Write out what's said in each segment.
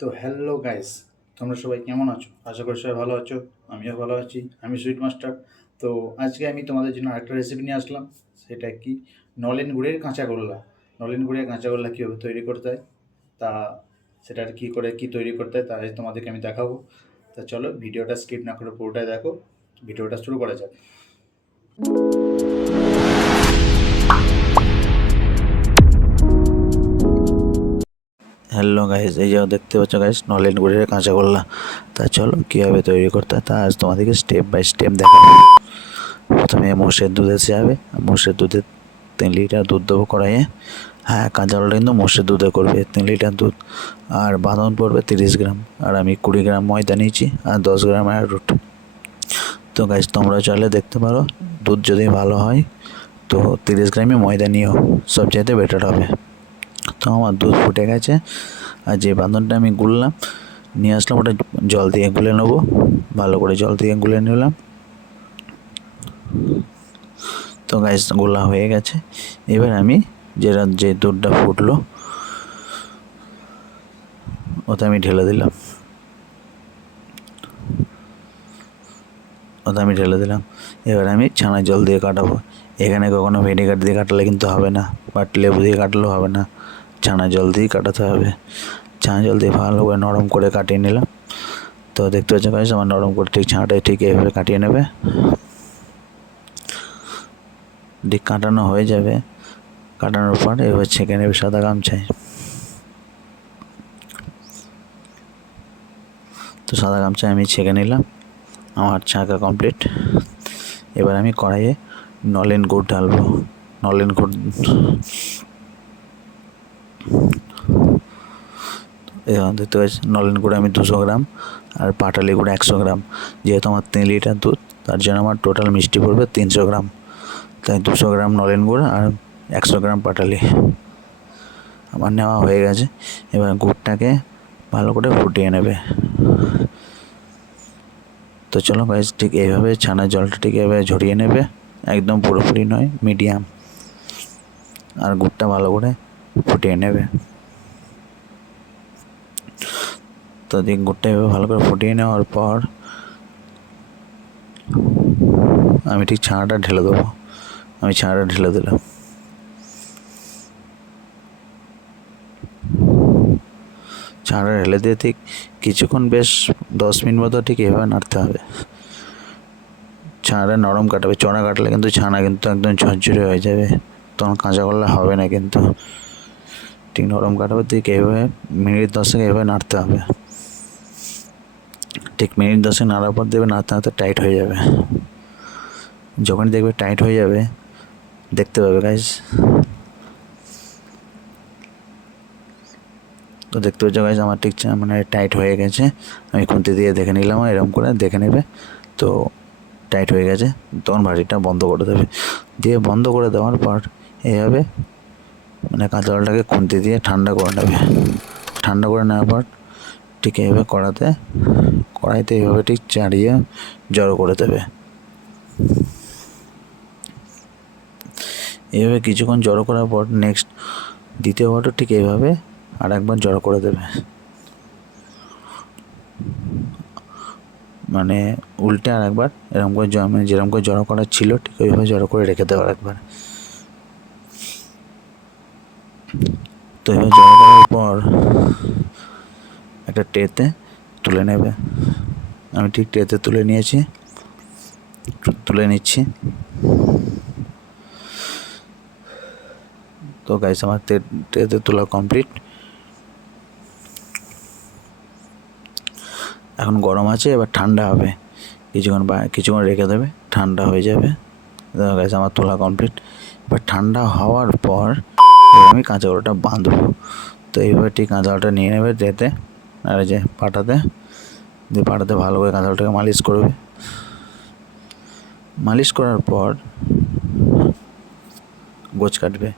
তো hello guys তোমরা সবাই কেমন আছো? আশা করি সবাই ভালো আছো, আমিও ভালো আছি, আমি সুইট মাস্টার তো আজকে আমি তোমাদের জন্য আরেকটা রেসিপি নিয়ে আসলাম, সেটা কি? নলেন গুড়ের কাঁচা গোল্লা। নলেন গুড়ের কাঁচা গোল্লা কীভাবে তৈরি করতে হয়? তা সেটার কী করে, কী তৈরি করতে হয়, তা তোমাদেরকে আমি দেখাবো। তা চলো, ভিডিওটা স্কিপ না করে পুরোটাই দেখো, ভিডিওটা শুরু করা যাক। হ্যালো গাইস এই যাও দেখতে পাচ্ছ গাইস নলেন গুড়ের কাঁচা গোল্লা তা চলো, কীভাবে তৈরি করতে তা আজ তোমাদেরকে স্টেপ বাই স্টেপ দেখাবো। প্রথমে মোষের দুধ এসে যাবে মোষের দুধে তিন লিটার দুধ দেবো কড়াইয়ে। হ্যাঁ কাঁচা গোল্লা কিন্তু মোষের দুধে করবে, তিন লিটার দুধ। আর বাঁধন পড়বে তিরিশ গ্রাম। আর আমি কুড়ি গ্রাম ময়দা নিয়েছি আর দশ গ্রাম অ্যারুট তো গাইস তোমরা চাইলে দেখতে পারো, দুধ যদি ভালো হয়, তো তিরিশ গ্রামই ময়দা নিও। সব চাইতে বেটার হবে। তো আমার দুধ ফুটে গেছে। আর যে বাঁধনটা আমি গুললাম, নিয়ে আসলাম ওটা জল দিয়ে গুলে নেব। ভালো করে জল দিয়ে গুলে নিলাম। তো গাছ গোলা হয়ে গেছে। এবার আমি যেটা যে দুধটা ফুটলো, ওতে আমি ঢেলে দিলাম। ওটা আমি ঢেলে দিলাম। এবার আমি ছানা জল দিয়ে কাটাবো। এখানে কখনো ভিনেগার দিয়ে কাটালে কিন্তু হবে না বাট লেবু দিয়ে কাটলেও হবে না। ছানা জল দিয়েই কাটাতে হবে। ছানা জল দিয়ে ভালো করে নরম করে কাটিয়ে নিলাম। তো দেখতে পাচ্ছ গাছ আমার নরম করে ঠিক ছানাটা ঠিক এইভাবে কাটিয়ে নেবে। ঠিক কাটানো হয়ে যাবে। কাটানোর পর এবার ছেঁকে নেবে সাদা গামছায়। তো সাদা গামছায় আমি ছেঁকে নিলাম। আমার ছাঁকা কমপ্লিট এবার আমি কড়াইয়ে নলেন গুড় ঢালবো। নলেন গুড় দেখতে পাচ্ছি নলেন গুড় আমি দুশো গ্রাম আর পাটালি গুঁড়ো একশো গ্রাম। যেহেতু আমার তিন লিটার দুধ, তার জন্য আমার টোটাল মিষ্টি পড়বে তিনশো গ্রাম। তাই দুশো গ্রাম নলেন গুঁড়ো আর একশো গ্রাম পাটালি। আমার নেওয়া হয়ে গেছে। এবার গুড়টাকে ভালো করে ফুটিয়ে নেবে। তো চলো গাইজ ঠিক এইভাবে ছানার জলটা ঠিক এভাবে ঝরিয়ে নেবে। একদম পুরোপুরি নয় মিডিয়াম আর গুড়টা ভালো করে ফুটিয়ে নেবে। তো দিয়ে গুড়টা এভাবে ভালো করে ফুটিয়ে নেওয়ার পর আমি ঠিক ছানাটা ঢেলে দেবো। আমি ছানাটা ঢেলে দিলাম। ছানাটা ঢেলে দিয়ে ঠিক কিছুক্ষণ বেশ দশ মিনিট মতো ঠিক এভাবে নাড়তে হবে। ছানাটা নরম কাটাবে চড়া কাটলে কিন্তু ছানা কিন্তু একদম ঝরঝরে হয়ে যাবে। তখন কাঁচা করলে হবে না কিন্তু। ঠিক নরম কাটাবে, ঠিক এইভাবে মিনিট দশেক এভাবে নাড়তে হবে। ঠিক মিনিট দশেক নাড়ার পর দেবে নাড়তে নাড়তে টাইট হয়ে যাবে। যখনই দেখবে টাইট হয়ে যাবে, দেখতে পাবে গাইজ তো দেখতে পাচ্ছ গাইজ আমার ঠিক মানে টাইট হয়ে গেছে। আমি খুন্তি দিয়ে দেখে নিলাম এরকম করে দেখে নেবে। তো টাইট হয়ে গেছে। তখন ভাজিটা বন্ধ করে দেবে। দিয়ে বন্ধ করে দেওয়ার পর এইভাবে মানে কাঁচা জলটাকে দিয়ে ঠান্ডা করে নেবে। ঠান্ডা করে নেওয়ার পর ঠিক এইভাবে কড়াতে কড়াইতে এইভাবে ঠিক চাড়িয়ে জড়ো করে দেবে। এইভাবে কিছুক্ষণ জড়ো করার পর নেক্সট দ্বিতীয়বারও ঠিক এইভাবে আর একবার জড়ো করে দেবে। মানে উল্টে আর একবার এরকম করে মানে যেরকম করে জড়ো করা ছিল ঠিক ওইভাবে জড়ো করে রেখে দেওয়ার একবার। তো এবার জড়ো করার পর একটা ট্রেতে তুলে নেবে। আমি ঠিক ট্রেতে তুলে নিয়েছি। একটু তুলে নিচ্ছি। তো গাইস আমার ট্রেতে তোলা কমপ্লিট এখন গরম আছে, এবার ঠান্ডা হবে। কিছুক্ষণ বা, কিছুক্ষণ রেখে দেবে, ঠান্ডা হয়ে যাবে। গাইস আমার তোলা কমপ্লিট এবার ঠান্ডা হওয়ার পর আমি কাঁচা কলাটা বাঁধবো। তো এইভাবে ঠিক কাঁচা কলাটা নিয়ে নেবে যেতে আর যে পাটাতে, দিয়ে পাটাতে ভালো করে কাঁচা কলাটাকে মালিশ করবে। মালিশ করার পর গোছ কাটবে।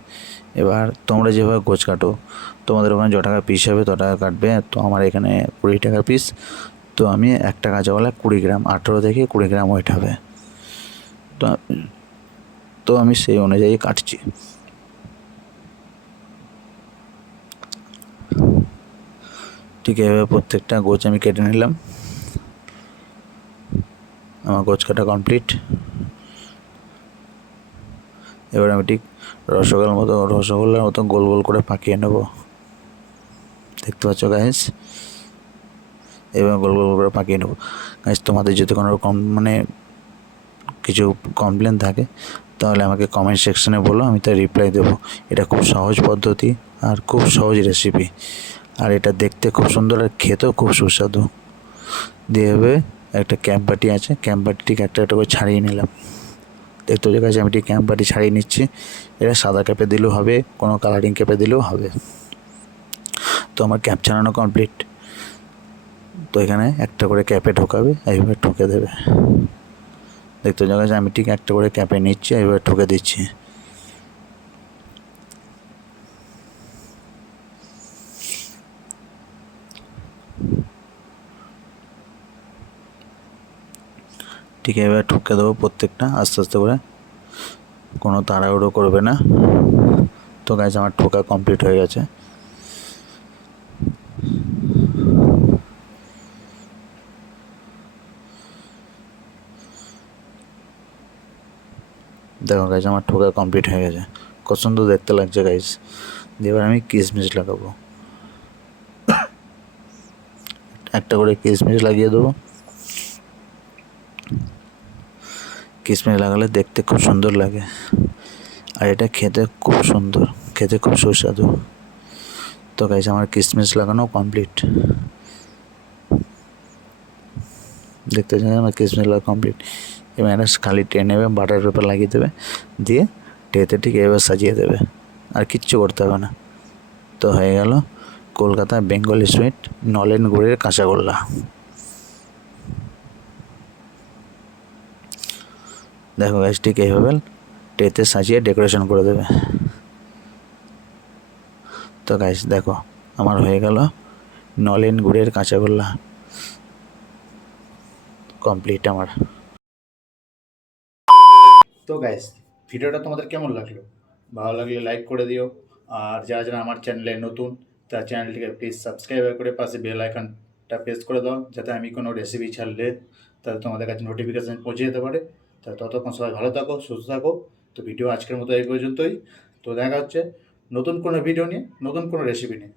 এবার তোমরা যেভাবে গোছ কাটো, তোমাদের ওখানে য টাকা পিস হবে ত টাকা কাটবে। তো আমার এখানে কুড়ি টাকা পিস তো আমি একটা কলা কুড়ি গ্রাম, আঠেরো থেকে কুড়ি গ্রাম ওয়েট হবে। তো তো আমি সেই অনুযায়ী কাটছি। ঠিক এভাবে প্রত্যেকটা গোছ আমি কেটে নিলাম। আমার গোছ কাটা কমপ্লিট এবার আমি ঠিক রসগোল্লার মতো রসগোল্লার মতো গোল গোল করে পাকিয়ে নেব। দেখতে পাচ্ছ গাইস এবার গোল গোল করে পাকিয়ে নেব। গাইস তোমাদের যদি কোনো রকম মানে কিছু কমপ্লেন থাকে, তাহলে আমাকে কমেন্ট সেকশনে বলো, আমি তার রিপ্লাই দেবো। এটা খুব সহজ পদ্ধতি আর খুব সহজ রেসিপি আর এটা দেখতে খুব সুন্দর আর খেতেও খুব সুস্বাদু। দিয়ে হবে একটা ক্যাম্প বাটি আছে ক্যাম্প বাটিটিকে একটা একটা করে ছাড়িয়ে নিলাম। দেখতে হচ্ছে কাছে আমি ক্যাম্প বাটি ছাড়িয়ে নিচ্ছি। এটা সাদা ক্যাপে দিলেও হবে, কোনো কালারিং ক্যাপে দিলেও হবে। তো আমার ক্যাপ ছাড়ানো কমপ্লিট তো এখানে একটা করে ক্যাপে ঢোকাবে, এইভাবে ঠুকে দেবে। দেখতে হচ্ছে কাছে আমি ঠিক একটা করে ক্যাপে নিচ্ছি, এইভাবে ঠুকে দিচ্ছি। ঠিক এবার ঠুকে দেবো প্রত্যেকটা আস্তে আস্তে করে। কোনো তাড়াহুড়ো করবে না। তো গাছ আমার ঠোকা কমপ্লিট হয়ে গেছে। দেখো গাইজ আমার ঠোকা কমপ্লিট হয়ে গেছে। কত সুন্দর দেখতে লাগছে গাইজ এবার আমি কিশমিশ লাগাবো। একটা করে কিশমিশ লাগিয়ে দেবো। কিশমিশ লাগালে দেখতে খুব সুন্দর লাগে। আর এটা খেতে খুব সুন্দর, খেতে খুব সুস্বাদু। তো গাইজ আমার কিশমিশ লাগানো কমপ্লিট দেখতে চাই আমার কিশমিশ লাগা কমপ্লিট এবার এটা খালি ট্রে নেবে বাটার পেপার লাগিয়ে দেবে, দিয়ে ট্রেতে ঠিক এবার সাজিয়ে দেবে। আর কিচ্ছু করতে হবে না। তো হয়ে গেল কলকাতা বেঙ্গলি সুইট নলেন গুড়ের কাঁচাগোল্লা। দেখো গাছ ঠিক এইভাবে ট্রেতে সাজিয়ে ডেকোরেশন করে দেবে। তো গাছ দেখো, আমার হয়ে গেল নলেন গুড়ের কাঁচাগোল্লা। কমপ্লিট আমার। তো গাইস ভিডিওটা তোমাদের কেমন লাগল? ভালো লাগলে লাইক করে দিও। আর যারা যারা আমার চ্যানেলে নতুন, তার চ্যানেলটিকে প্লিজ সাবস্ক্রাইব করে পাশে বেল আইকনটা প্রেস করে দাও, যাতে আমি কোনো রেসিপি ছাড়লে তাহলে তোমাদের কাছে নোটিফিকেশান পৌঁছে যেতে পারে। তা ততক্ষণ সবাই ভালো থাকো, সুস্থ থাকো। তো ভিডিও আজকের মতো এই পর্যন্তই। তো দেখা হচ্ছে নতুন কোনো ভিডিও নিয়ে, নতুন কোনো রেসিপি নিয়ে।